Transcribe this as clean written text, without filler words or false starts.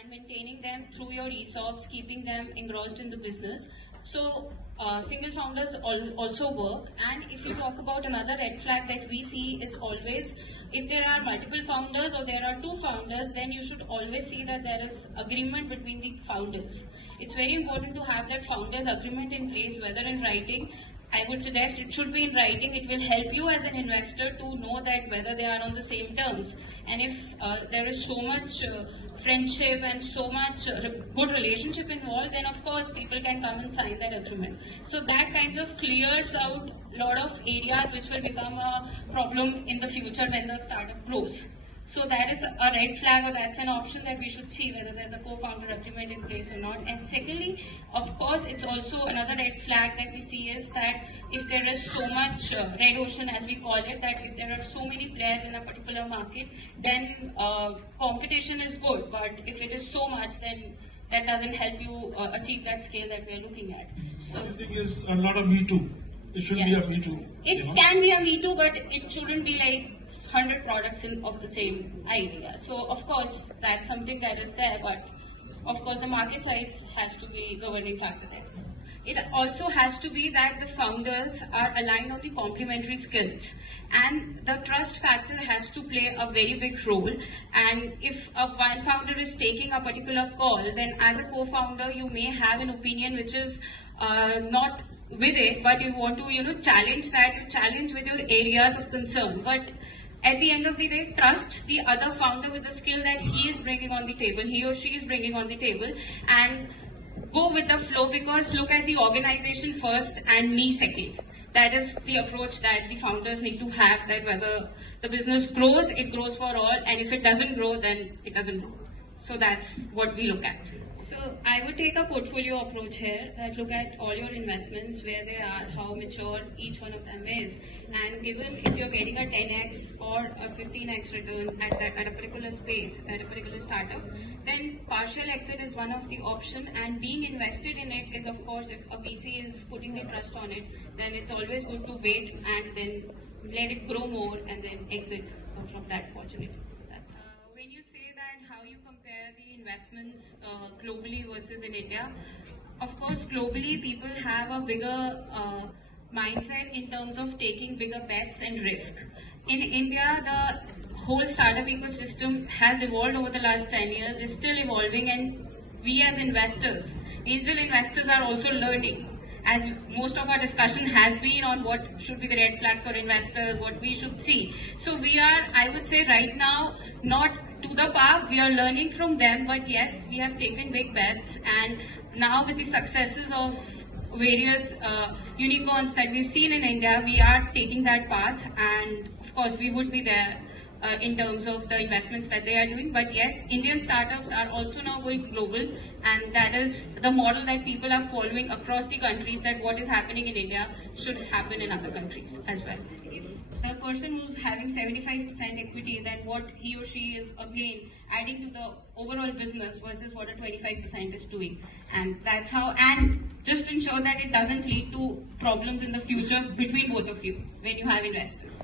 and maintaining them through your ESOPs, keeping them engrossed in the business. So single founders also work. And if you talk about another red flag that we see is always, if there are multiple founders or there are two founders, then you should always see that there is agreement between the founders. It's very important to have that founders agreement in place, whether in writing. I would suggest it should be in writing. It will help you as an investor to know that whether they are on the same terms. And if there is so much friendship and so much good relationship involved, then of course people can come and sign that agreement. So that kind of clears out a lot of areas which will become a problem in the future when the startup grows. So that is a red flag, or that's an option that we should see whether there's a co-founder agreement in place or not. And secondly, of course, it's also another red flag that we see is that if there is so much red ocean, as we call it, that if there are so many players in a particular market, then competition is good. But if it is so much, then that doesn't help you achieve that scale that we're looking at. So everything is not a Me Too. It should be a Me Too. It can be a Me Too, but it shouldn't be like 100 products of the same idea. So of course that's something that is there, but of course the market size has to be governing factor there. It also has to be that the founders are aligned on the complementary skills, and the trust factor has to play a very big role. And if one founder is taking a particular call, then as a co-founder you may have an opinion which is not with it, but you want to challenge that. You challenge with your areas of concern, but at the end of the day, trust the other founder with the skill that he is bringing on the table, he or she is bringing on the table, and go with the flow, because look at the organization first and me second. That is the approach that the founders need to have, that whether the business grows, it grows for all, and if it doesn't grow, then it doesn't grow. So that's what we look at. So I would take a portfolio approach here, that look at all your investments, where they are, how mature each one of them is, and given if you're getting a 10x or a 15x return at a particular space, at a particular startup, then partial exit is one of the option, and being invested in it is, of course, if a VC is putting the trust on it, then it's always good to wait and then let it grow more and then exit from that opportunity. When you say that how you compare the investments globally versus in India, of course globally people have a bigger mindset in terms of taking bigger bets and risk. In India, the whole startup ecosystem has evolved over the last 10 years, is still evolving, and we as investors, angel investors, are also learning. As most of our discussion has been on what should be the red flags for investors, what we should see. So we are, I would say right now, not to the par, we are learning from them, but yes, we have taken big bets, and now with the successes of various unicorns that we've seen in India, we are taking that path, and of course we would be there in terms of the investments that they are doing. But yes, Indian startups are also now going global, and that is the model that people are following across the countries, that what is happening in India should happen in other countries as well. If the person who's having 75% equity, then what he or she is again adding to the overall business versus what a 25% is doing. And that's how, and just ensure that it doesn't lead to problems in the future between both of you when you have investors.